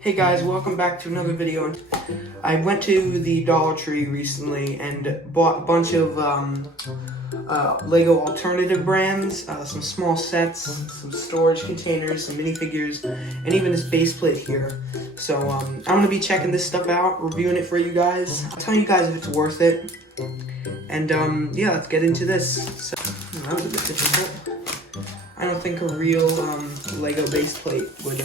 Hey guys, welcome back to another video. I went to the Dollar Tree recently and bought a bunch of Lego alternative brands, some small sets, some storage containers, some minifigures, and even this base plate here. So I'm going to be checking this stuff out, reviewing it for you guys. I'll tell you guys if it's worth it. And yeah, let's get into this. So, that was a bit difficult. I don't think a real Lego base plate would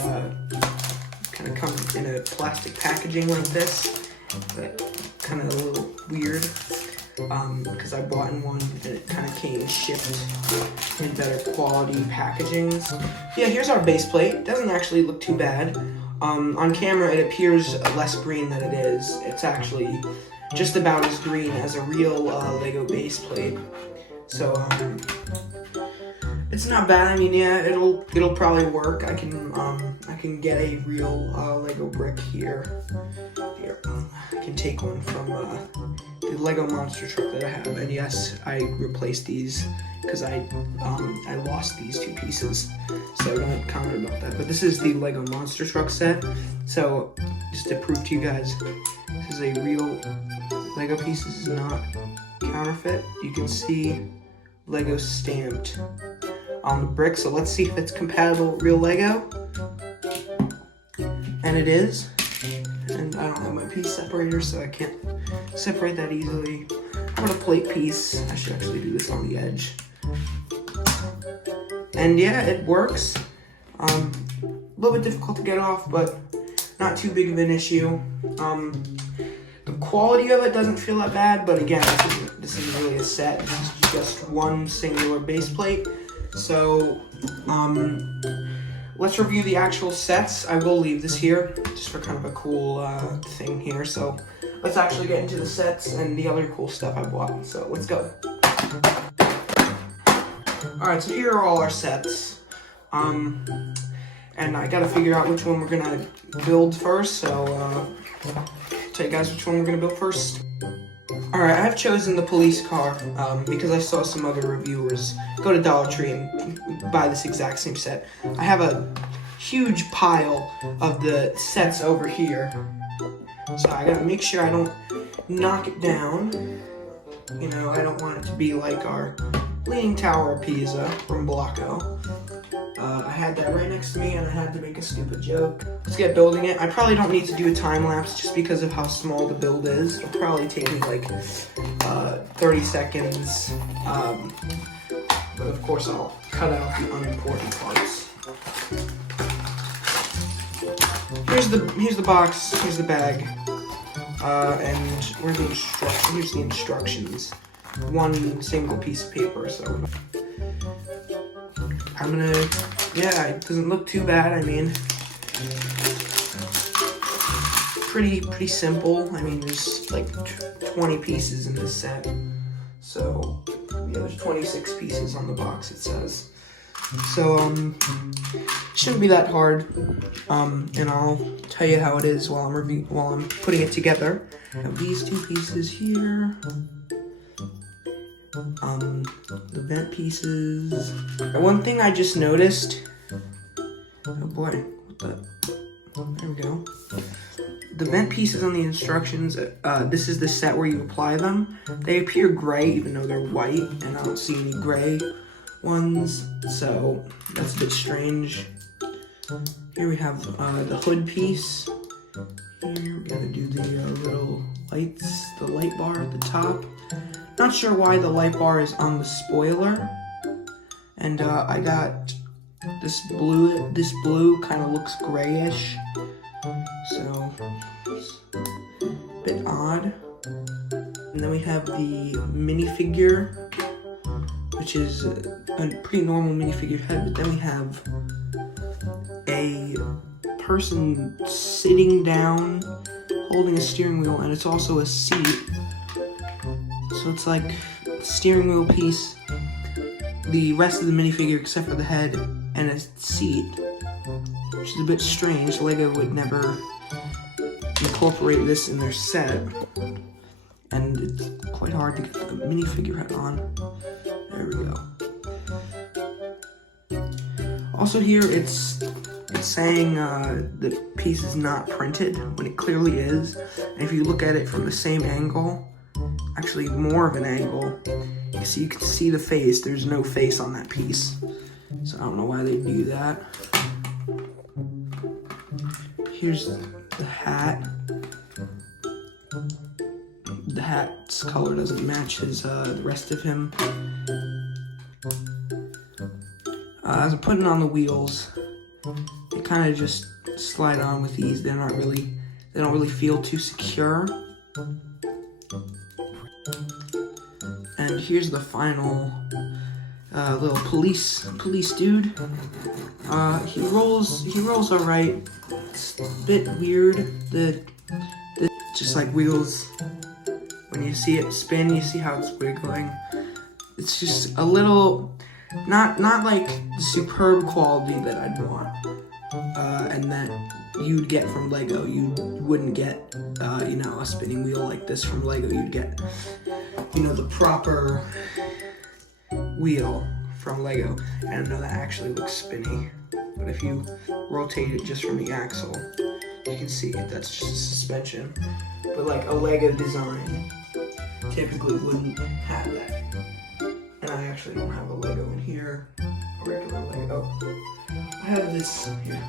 kind of come in a plastic packaging like this, but kind of a little weird because I bought in one and it kind of came shipped in better quality packaging. Yeah, here's our base plate. Doesn't actually look too bad. On camera it appears less green than it is. It's actually just about as green as a real Lego base plate. So it's not bad. I mean, yeah, it'll probably work. I can get a real Lego brick here. Here, I can take one from the Lego monster truck that I have. And yes, I replaced these because I lost these two pieces. So don't comment about that. But this is the Lego monster truck set. So just to prove to you guys, this is a real Lego piece. This is not counterfeit. You can see Lego stamped on the brick, so let's see if it's compatible with real Lego. And it is. And I don't have my piece separator, so I can't separate that easily. I'm gonna plate piece. I should actually do this on the edge. And yeah, it works. A little bit difficult to get off, but not too big of an issue. The quality of it doesn't feel that bad, but again, this isn't really a set. This is just one singular base plate. So, let's review the actual sets. I will leave this here, just for kind of a cool thing here. So, let's actually get into the sets and the other cool stuff I bought. So, let's go. Alright, so here are all our sets. And I gotta figure out which one we're gonna build first, so, I'll tell you guys which one we're gonna build first. Alright, I have chosen the police car because I saw some other reviewers go to Dollar Tree and buy this exact same set. I have a huge pile of the sets over here, so I gotta make sure I don't knock it down. You know, I don't want it to be like our Leaning Tower of Pisa from Blocko. I had that right next to me and I had to make a stupid joke. Let's get building it. I probably don't need to do a time lapse just because of how small the build is. It'll probably take me like 30 seconds. But of course I'll cut out the unimportant parts. Here's the box, here's the bag. And here's the instructions. One single piece of paper, so I'm gonna, yeah, it doesn't look too bad. I mean, pretty simple. I mean, there's like 20 pieces in this set. So, yeah, there's 26 pieces on the box, it says. So, shouldn't be that hard. And I'll tell you how it is while I'm putting it together. I have these two pieces here. The vent pieces. And one thing I just noticed, oh boy, there we go. The vent pieces on the instructions, this is the set where you apply them. They appear gray even though they're white, and I don't see any gray ones, so that's a bit strange. Here we have the hood piece. Here we're gonna do the little lights, the light bar at the top. Not sure why the light bar is on the spoiler. And I got this blue. This blue kind of looks grayish, so it's a bit odd. And then we have the minifigure, which is a pretty normal minifigure head. But then we have a person sitting down, holding a steering wheel, and it's also a seat. So it's like a steering wheel piece, the rest of the minifigure except for the head, and a seat, which is a bit strange. Lego would never incorporate this in their set, and it's quite hard to get the minifigure head on. There we go. Also here, it's it's saying the piece is not printed when it clearly is. And if you look at it from the same angle, actually more of an angle, you can see the face. There's no face on that piece. So I don't know why they do that. Here's the hat. The hat's color doesn't match his the rest of him. As I'm putting on the wheels, they kind of just slide on with ease. They don't really feel too secure. And here's the final little police dude. He rolls all right. It's a bit weird. The just like wheels. When you see it spin, you see how it's wiggling. It's just a little, not like the superb quality that I'd want, and that you'd get from Lego. You wouldn't get, a spinning wheel like this from Lego. You'd get, the proper wheel from Lego. And no, that actually looks spinny. But if you rotate it just from the axle, you can see it. That's just a suspension. But like a Lego design typically wouldn't have that. And I actually don't have a Lego in here. A regular Lego. I have this here.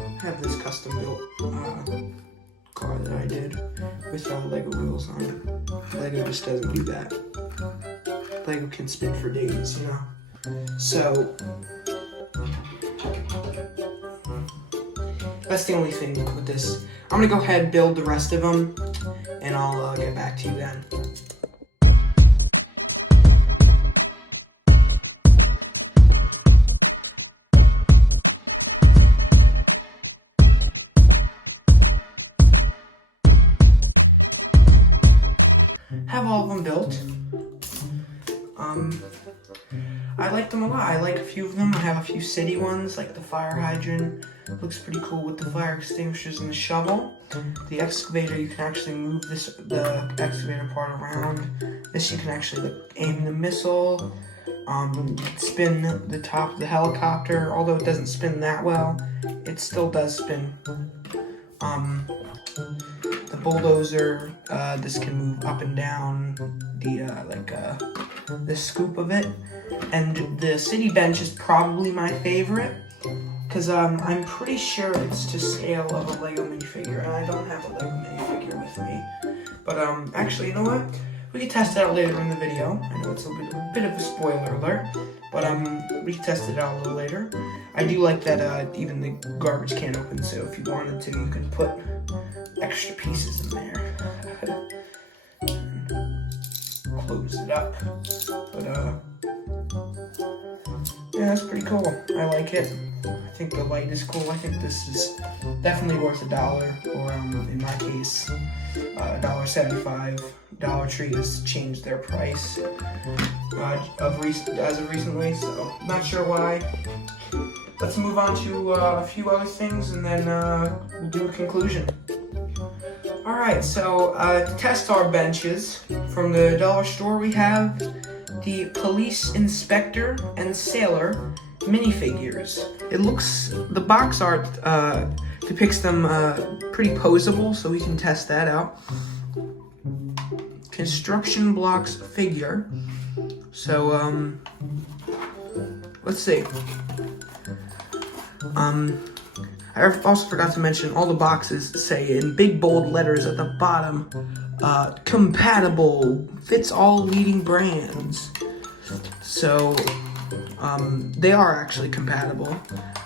I have this custom built car that I did with Lego wheels on it. Lego just doesn't do that. Lego can spin for days, So that's the only thing with this. I'm gonna go ahead and build the rest of them, and I'll get back to you then. Have all of them built. I like them a lot. I like a few of them. I have a few city ones, like the fire hydrant. Looks pretty cool with the fire extinguishers and the shovel. The excavator, you can actually move the excavator part around. This you can actually aim the missile. Spin the top of the helicopter. Although it doesn't spin that well, it still does spin. The bulldozer, this can move up and down the scoop of it. And the city bench is probably my favorite, because I'm pretty sure it's to scale of a Lego minifigure, and I don't have a Lego minifigure with me. But actually, you know what? We can test it out later in the video. I know it's a bit of a spoiler alert, but we can test it out a little later. I do like that even the garbage can opens, so if you wanted to, you could put extra pieces in there. Close it up. But yeah, that's pretty cool. I like it. I think the light is cool. I think this is definitely worth $1, or in my case, $1.75. Dollar Tree has changed their price as of recently, so not sure why. Let's move on to a few other things, and then we'll do a conclusion. Alright, so to test our benches, from the dollar store we have the Police Inspector and Sailor minifigures. The box art depicts them pretty posable, so we can test that out. Construction blocks figure. So, let's see. I also forgot to mention all the boxes say in big bold letters at the bottom, compatible, fits all leading brands. So, they are actually compatible.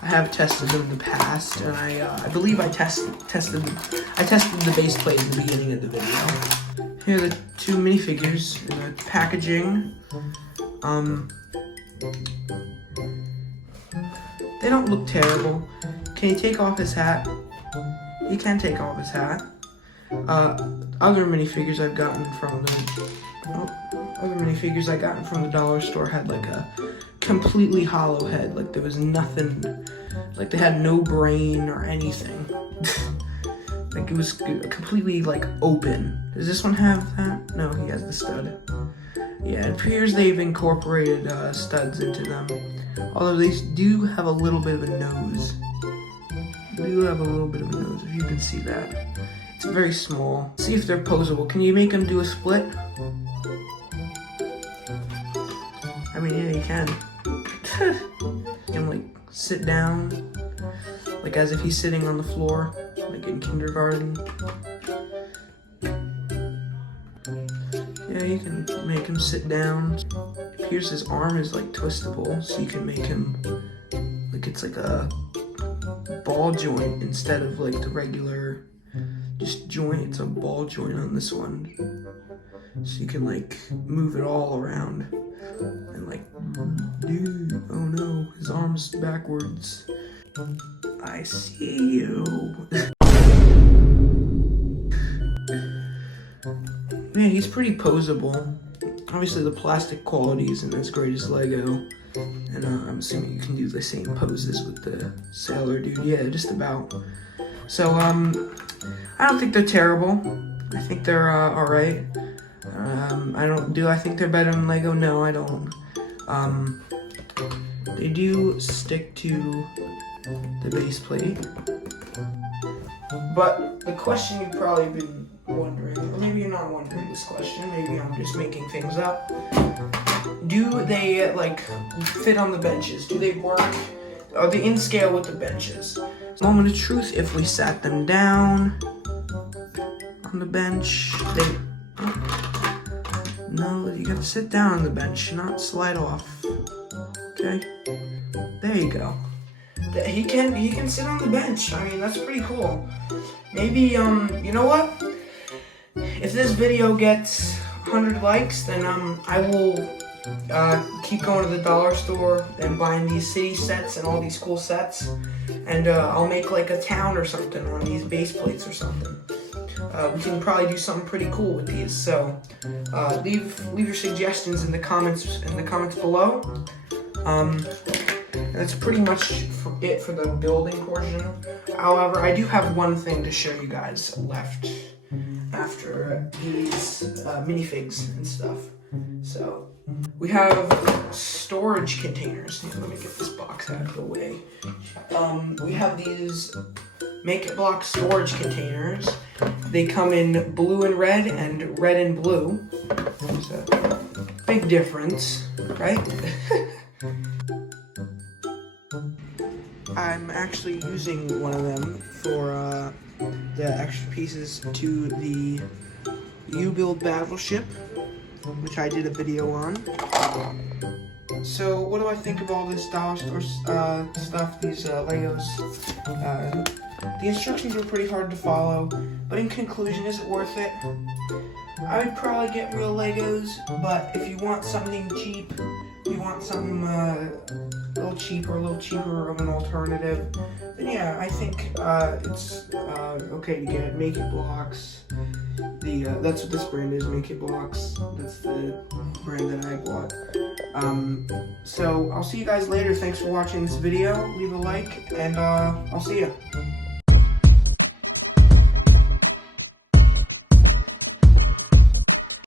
I have tested them in the past, and I believe I tested the base plate in the beginning of the video. Here are the two minifigures in the packaging. They don't look terrible. Can he take off his hat? He can take off his hat. Other minifigures I've gotten from the dollar store had like a completely hollow head. Like there was nothing. Like they had no brain or anything. Like it was completely like open. Does this one have that? No, he has the stud. Yeah, it appears they've incorporated studs into them. Although they do have a little bit of a nose. They do have a little bit of a nose, if you can see that. It's very small. See if they're posable. Can you make them do a split? I mean, yeah, you can. You can, like, sit down, like as if he's sitting on the floor, like in kindergarten. Yeah, you can make him sit down. Here's his arm is like twistable, so you can make him like it's like a ball joint instead of like the regular just joint. It's a ball joint on this one, so you can like move it all around and like, dude, oh no, his arm's backwards. I see you. Man, he's pretty posable. Obviously the plastic quality isn't as great as Lego, and I'm assuming you can do the same poses with the sailor dude. Yeah, just about. So I don't think they're terrible. I think they're alright. Do I think they're better than Lego? No, I don't. They do stick to the base plate. But the question you've probably been wondering, or maybe you're not wondering this question, maybe I'm just making things up. Do they like fit on the benches? Do they work? Are they in scale with the benches? Moment of truth, if we sat them down on the bench, no, you gotta sit down on the bench, not slide off. Okay? There you go. He can sit on the bench. I mean, that's pretty cool. Maybe, you know what? If this video gets 100 likes, then I will keep going to the dollar store and buying these city sets and all these cool sets, and I'll make like a town or something on these base plates or something. We can probably do something pretty cool with these. So leave your suggestions in the comments below. That's pretty much it for the building portion. However, I do have one thing to show you guys left after these minifigs and stuff. So we have storage containers. Let me get this box out of the way. We have these Make It Block storage containers. They come in blue and red and blue. There's a big difference, right? I'm actually using one of them for the extra pieces to the U-Build Battleship, which I did a video on. So what do I think of all this dollar store stuff, these Legos? The instructions were pretty hard to follow, but in conclusion, is it worth it? I would probably get real Legos, but if you want something cheap, you want something a little cheaper of an alternative, then yeah, I think it's okay to get Make It Blocks. That's what this brand is, Make It Blocks. That's the brand that I bought. So I'll see you guys later. Thanks for watching this video. Leave a like, and I'll see ya.